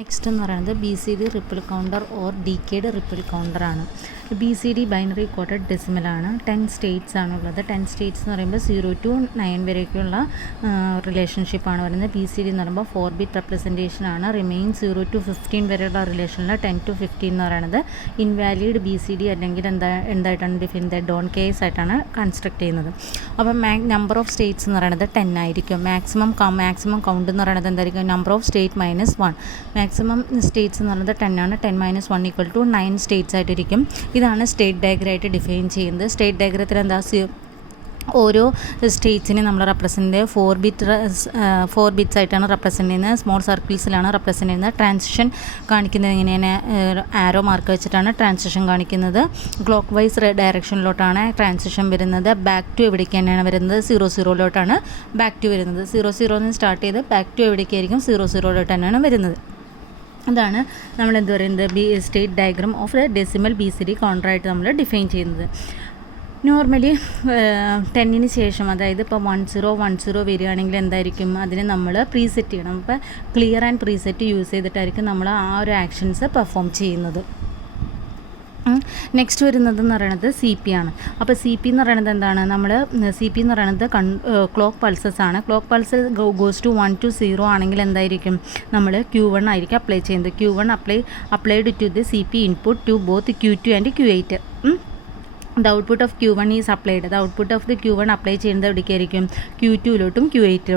Next എന്ന് പറയുന്നത് B C D ripple counter or decade ripple കൗണ്ടറാണ്. B C D binary coded ഡെസിമലാണ്. 10 states ആണുള്ളത്. 10 സ്റ്റേറ്റ്സ് എന്ന് പറയുമ്പോൾ 0 to 9 വരേക്കുള്ള റിലേഷൻഷിപ്പാണ് വരുന്നത്. ബി സി ഡി എന്ന് പറയുമ്പോൾ 4 ബിറ്റ് റെപ്രസെൻറ്റേഷൻ ആണ്. റിമെയിൻ 0 to 15 വരെയുള്ള റിലേഷനിൽ 10 to 15 എന്ന് പറയുന്നത് ഇൻവാലിഡ് ബി സി ഡി അല്ലെങ്കിൽ എന്തായിട്ടാണ് ഡിഫൈൻ ചെയ്തത്, ഡോൺ കേസ് ആയിട്ടാണ് കൺസ്ട്രക്ട് ചെയ്യുന്നത്. അപ്പം നമ്പർ ഓഫ് സ്റ്റേറ്റ്സ് എന്ന് പറയുന്നത് 10 ആയിരിക്കും. മാക്സിമം കൗണ്ട് എന്ന് പറയുന്നത് എന്തായിരിക്കും, number of state -1. Maximum States എന്ന് പറയുന്നത് 10 ആണ്. 10 - 1 = 9 സ്റ്റേറ്റ്സ് ആയിട്ടിരിക്കും. ഇതാണ് സ്റ്റേറ്റ് ഡയഗ്രായിട്ട് ഡിഫൈൻ ചെയ്യുന്നത്. സ്റ്റേറ്റ് ഡയഗ്രത്തിൽ എന്താ, ഓരോ സ്റ്റേറ്റ്സിനെ നമ്മൾ റെപ്രസെൻറ്റ് 4 ബിറ്റ്സ് ആയിട്ടാണ് റെപ്രസെൻറ്റ് ചെയ്യുന്നത്. സ്മോൾ സർക്കിൾസിലാണ് റെപ്രസെൻറ്റ് ചെയ്യുന്നത്. ട്രാൻസിഷൻ കാണിക്കുന്നത് എങ്ങനെയാണ്, ആരോ മാർക്ക് വെച്ചിട്ടാണ് ട്രാൻസിഷൻ കാണിക്കുന്നത്. ക്ലോക്ക് വൈസ് ഡയറക്ഷനിലോട്ടാണ് ട്രാൻസിഷൻ വരുന്നത്. ബാക്ക് ടു എവിടേക്ക് തന്നെയാണ് വരുന്നത്, 00 ബാക്ക് ടു വരുന്നത്. 00 സ്റ്റാർട്ട് ചെയ്ത് ബാക്ക് ടു എവിടേക്കായിരിക്കും, 00 തന്നെയാണ് വരുന്നത്. അതാണ് നമ്മൾ എന്ത് പറയുന്നത്, state diagram of a decimal B C D കൗണ്ടറായിട്ട് നമ്മൾ ഡിഫൈൻ ചെയ്യുന്നത്. നോർമലി 10 ശേഷം, അതായത് ഇപ്പോൾ 1010 വരികയാണെങ്കിൽ എന്തായിരിക്കും, അതിന് നമ്മൾ പ്രീസെറ്റ് ചെയ്യണം. അപ്പോൾ ക്ലിയർ ആൻഡ് പ്രീസെറ്റ് യൂസ് ചെയ്തിട്ടായിരിക്കും നമ്മൾ ആ ഒരു ആക്ഷൻസ് പെർഫോം ചെയ്യുന്നത്. നെക്സ്റ്റ് വരുന്നതെന്ന് പറയുന്നത് സി പി ആണ്. അപ്പോൾ സി പി എന്ന് പറയുന്നത് എന്താണ്, സി പി എന്ന് പറയുന്നത് ക്ലോക്ക് പൾസസ് ആണ്. Clock pulses goes to 1 to 0 ആണെങ്കിൽ എന്തായിരിക്കും, നമ്മൾ Q1 ആയിരിക്കും അപ്ലൈ ചെയ്യുന്നത്. Q1 applied to the C P input to both Q2 and Q8. The output of Q1 is applied. The output of the Q1 apply ചെയ്യുന്നത് എവിടേക്കായിരിക്കും, Q2 Q8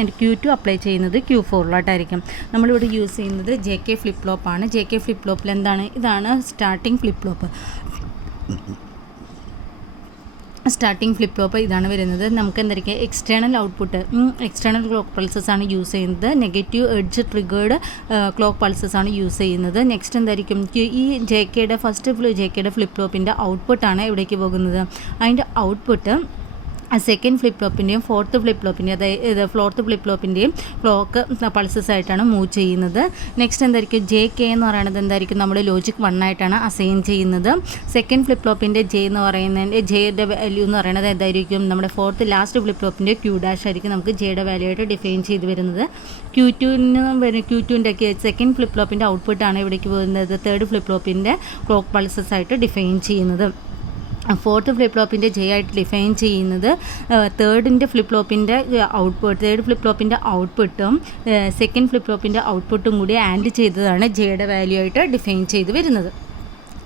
and Q2 apply ചെയ്യുന്നത് Q4 നമ്മളിവിടെ use ചെയ്യുന്നത് JK flip ഫ്ലോപ്പാണ്. JK flip ഫ്ലോപ്പിൽ ഇതാണ് starting flip flop. Starting flip flop ഇതാണ് വരുന്നത്. നമുക്ക് എന്തായിരിക്കും, external output, external clock pulses ആണ് യൂസ് ചെയ്യുന്നത്. Negative edge triggered clock pulses ആണ് യൂസ് ചെയ്യുന്നത്. നെക്സ്റ്റ് എന്തായിരിക്കും, ഈ JKയുടെ ഫ്ലിപ്പ് ഫ്ലോപ്പിൻ്റെ ഔട്ട്പുട്ടാണ് എവിടേക്ക് പോകുന്നത്, അതിൻ്റെ ഔട്ട്പുട്ട് സെക്കൻഡ് ഫ്ലിപ്പ് ഫ്ലോപ്പിൻ്റെയും ഫോർത്ത് ഫ്ലിപ്പ് ഫ്ലോപ്പിൻ്റെയും ക്ലോക്ക് പൾസസ് ആയിട്ടാണ് മൂവ് ചെയ്യുന്നത്. നെക്സ്റ്റ് എന്തായിരിക്കും, JK എന്ന് പറയുന്നത് എന്തായിരിക്കും, നമ്മൾ ലോജിക് 1 ആയിട്ടാണ് അസൈൻ ചെയ്യുന്നത്. സെക്കൻഡ് ഫ്ലിപ്പ് ഫ്ലോപ്പിൻ്റെ ജെയുടെ വാല്യൂ എന്ന് പറയുന്നത് എന്തായിരിക്കും, നമ്മുടെ ലാസ്റ്റ് ഫ്ലിപ്പ് ഫ്ലോപ്പിൻ്റെ Q' ആയിരിക്കും നമുക്ക് ജെയുടെ വാല്യൂ ആയിട്ട് ഡിഫൈൻ ചെയ്ത് വരുന്നത്. Q2 സെക്കൻഡ് ഫ്ലിപ്പ് ഫ്ലോപ്പിൻ്റെ ഔട്ട്പുട്ടാണ് ഇവിടേക്ക് പോകുന്നത് തേർഡ് ഫ്ലിപ്പ് ഫ്ലോപ്പിൻ്റെ ക്ലോക്ക് പൾസസ് ആയിട്ട് ഡിഫൈൻ ചെയ്യുന്നത്. ഫോർത്ത് ഫ്ലിപ്പ് ഫ്ലോപ്പിൻ്റെ J ആയിട്ട് ഡിഫൈൻ ചെയ്യുന്നത് തേർഡ് ഫ്ലിപ്പ് ഫ്ലോപ്പിൻ്റെ ഔട്ട്പുട്ടും സെക്കൻഡ് ഫ്ലിപ്പ് ഫ്ലോപ്പിൻ്റെ ഔട്ട്പുട്ടും കൂടി ആഡ് ചെയ്തതാണ് ജെയുടെ വാല്യൂ ആയിട്ട് ഡിഫൈൻ ചെയ്ത് വരുന്നത്.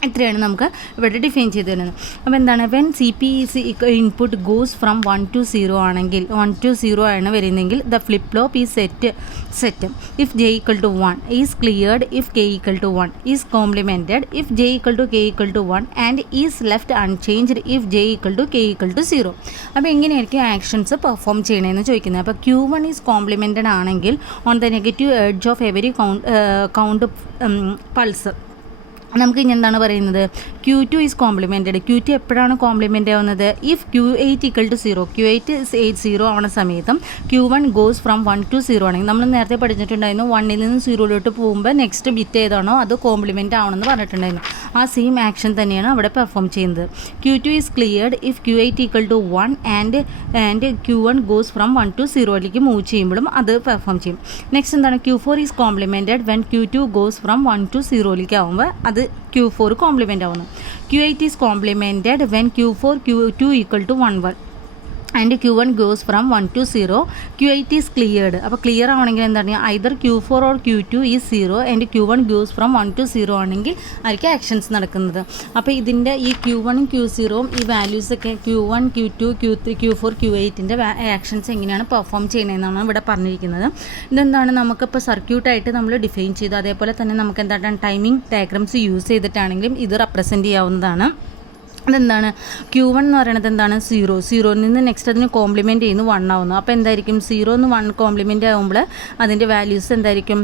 ഇത്രയാണ് നമുക്ക് ഇവിടെ ഡിഫൈൻ ചെയ്ത് വരുന്നത്. അപ്പോൾ എന്താണ്, when C P input goes from 1 to 0 ആണെങ്കിൽ 1 to 0 ആണ് വരുന്നതെങ്കിൽ the flip flop is set if J = 1 is cleared if K = 1 is complemented if J = K = 1 and is left unchanged if J = K = 0. അപ്പോൾ എങ്ങനെയായിരിക്കും actions perform ചെയ്യണമെന്ന് ചോദിക്കുന്നത്. അപ്പോൾ Q1 is complemented ആണെങ്കിൽ on the negative edge of every count pulse നമുക്ക് ഇനി എന്താണ് പറയുന്നത്, Q2 ഈസ് കോംപ്ലിമെൻറ്റഡ്. Q2 എപ്പോഴാണ് കോംപ്ലിമെൻ്റ് ആവുന്നത്, ഇഫ് Q8 = 0. Q8 0 ആവുന്ന സമയത്തും Q1 ഗോസ് ഫ്രം 1 to 0 ആണെങ്കിൽ നമ്മൾ നേരത്തെ പഠിച്ചിട്ടുണ്ടായിരുന്നു 1ൽ നിന്ന് 0 പോകുമ്പോൾ നെക്സ്റ്റ് ബിറ്റ് ഏതാണോ അത് കോംപ്ലിമെൻ്റ് ആവണമെന്ന് പറഞ്ഞിട്ടുണ്ടായിരുന്നു. ആ സെയിം ആക്ഷൻ തന്നെയാണ് അവിടെ പെർഫോം ചെയ്യുന്നത്. Q2 is cleared if Q8 = 1 and Q1 goes from 1 to 0 move ചെയ്യുമ്പോഴും അത് പെർഫോം ചെയ്യും. നെക്സ്റ്റ് എന്താണ്, Q4 is complemented when Q2 goes from 1 to 0 ആവുമ്പോൾ അത് Q4 കോംപ്ലിമെൻ്റ് ആവുന്നു. Q8 is complemented when Q2 = 1 and Q1 goes from 1 to 0. Q8 is cleared. അപ്പോൾ clear ആവണമെങ്കിൽ എന്താണ്, either Q4 or Q2 is 0 and Q1 goes from 1 to 0 ആണെങ്കിൽ ആയിരിക്കും actions നടക്കുന്നത്. അപ്പോൾ ഇതിൻ്റെ ഈ Q1ഉം Q0ഉം ഈ വാല്യൂസൊക്കെ Q1 Q2 Q3 Q4 Q8ൻ്റെ actions എങ്ങനെയാണ് പെർഫോം ചെയ്യണമെന്നാണ് ഇവിടെ പറഞ്ഞിരിക്കുന്നത്. ഇതെന്താണ്, നമുക്കിപ്പോൾ സർക്യൂട്ടായിട്ട് നമ്മൾ ഡിഫൈൻ ചെയ്തു. അതേപോലെ തന്നെ നമുക്ക് എന്താണ് ടൈമിംഗ് ഡയഗ്രാംസ് യൂസ് ചെയ്തിട്ടാണെങ്കിലും ഇത് റെപ്രസെൻറ്റ് ചെയ്യാവുന്നതാണ്. അതെന്താണ്, Q1 എന്ന് പറയുന്നത് എന്താണ്, 0ൽ നിന്ന് നെക്സ്റ്റ് അതിന് കോംപ്ലിമെൻറ്റ് ചെയ്യുന്നു 1 ആവുന്നു. അപ്പോൾ എന്തായിരിക്കും, 0 1 കോംപ്ലിമെൻ്റ് ആകുമ്പോൾ അതിൻ്റെ വാല്യൂസ് എന്തായിരിക്കും,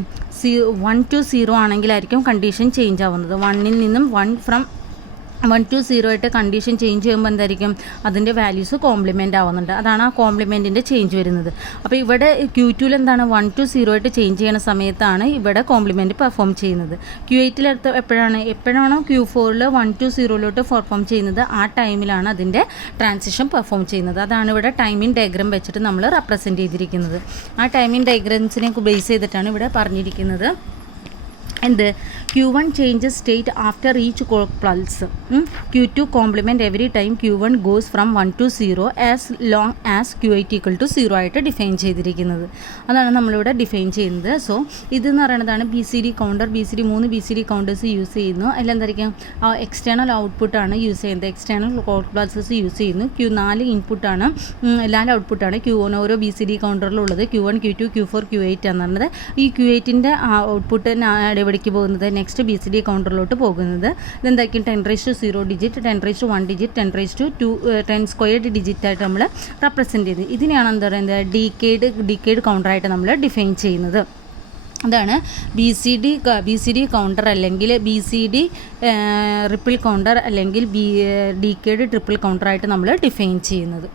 1 to 0 ആണെങ്കിലായിരിക്കും കണ്ടീഷൻ ചേഞ്ച് ആവുന്നത്. 1ൽ നിന്നും 1 to 0 ആയിട്ട് കണ്ടീഷൻ ചേഞ്ച് ചെയ്യുമ്പോൾ എന്തായിരിക്കും, അതിൻ്റെ വാല്യൂസ് കോംപ്ലിമെൻ്റ് ആവുന്നുണ്ട്. അതാണ് ആ കോംപ്ലിമെൻറ്റിൻ്റെ ചേഞ്ച് വരുന്നത്. അപ്പോൾ ഇവിടെ Q2 എന്താണ്, 1 to 0 ആയിട്ട് ചേഞ്ച് ചെയ്യുന്ന സമയത്താണ് ഇവിടെ കോംപ്ലിമെൻറ്റ് പെർഫോം ചെയ്യുന്നത്. Q8 എപ്പോഴാണോ Q4 1 to 0 പെർഫോം ചെയ്യുന്നത് ആ ടൈമിലാണ് അതിൻ്റെ ട്രാൻസിഷൻ പെർഫോം ചെയ്യുന്നത്. അതാണ് ഇവിടെ ടൈമിംഗ് ഡയഗ്രാം വെച്ചിട്ട് നമ്മൾ റെപ്രസെൻറ്റ് ചെയ്തിരിക്കുന്നത്. ആ ടൈമിംഗ് ഡയഗ്രാംസിനെ ബേസ് ചെയ്തിട്ടാണ് ഇവിടെ പറഞ്ഞിരിക്കുന്നത്. എന്ത് Q1 changes state after each pulse, Q2 complement every time Q1 goes from 1 to 0 as long as Q8 equal to 0 ആയിട്ട് ഡിഫൈൻ ചെയ്തിരിക്കുന്നത്. അതാണ് നമ്മളിവിടെ ഡിഫൈൻ ചെയ്യുന്നത്. സോ ഇതെന്ന് പറയുന്നതാണ് BCD കൗണ്ടർ. മൂന്ന് BCD കൗണ്ടേഴ്സ് യൂസ് ചെയ്യുന്നു. അതിലെന്തായിരിക്കും എക്സ്റ്റേണൽ ഔട്ട്പുട്ടാണ് യൂസ് ചെയ്യുന്നത്, എക്സ്റ്റേണൽ കോഡ് പ്ലസസ് യൂസ് ചെയ്യുന്നു. Q4 ഇൻപുട്ടാണ്, 4 ഔട്ട്പുട്ടാണ് ഓരോ BCD കൗണ്ടറിലുള്ളത്. Q1 Q2 Q4 Q8 എന്ന് പറയുന്നത്. ഈ Q8ൻ്റെ ഔട്ട്പുട്ട് എവിടേക്ക് പോകുന്നത്, നെക്സ്റ്റ് BCD കൗണ്ടറിലോട്ട് പോകുന്നത്. ഇതെന്തായിരിക്കും 10⁻0 ഡിജിറ്റ്, 10⁻1 ഡിജിറ്റ്, 10⁻2 10 സ്ക്വയർഡ് ഡിജിറ്റായിട്ട് നമ്മൾ റെപ്രസെൻറ്റ് ചെയ്യുന്നത്. ഇതിനെയാണ് എന്താ പറയുന്നത് ഡീക്കേഡ് കൗണ്ടറായിട്ട് നമ്മൾ ഡിഫൈൻ ചെയ്യുന്നത്. അതാണ് BCD കൗണ്ടർ അല്ലെങ്കിൽ BCD റിപ്പിൾ കൗണ്ടർ അല്ലെങ്കിൽ ഡീക്കേഡ് ട്രിപ്പിൾ കൗണ്ടറായിട്ട് നമ്മൾ ഡിഫൈൻ ചെയ്യുന്നത്.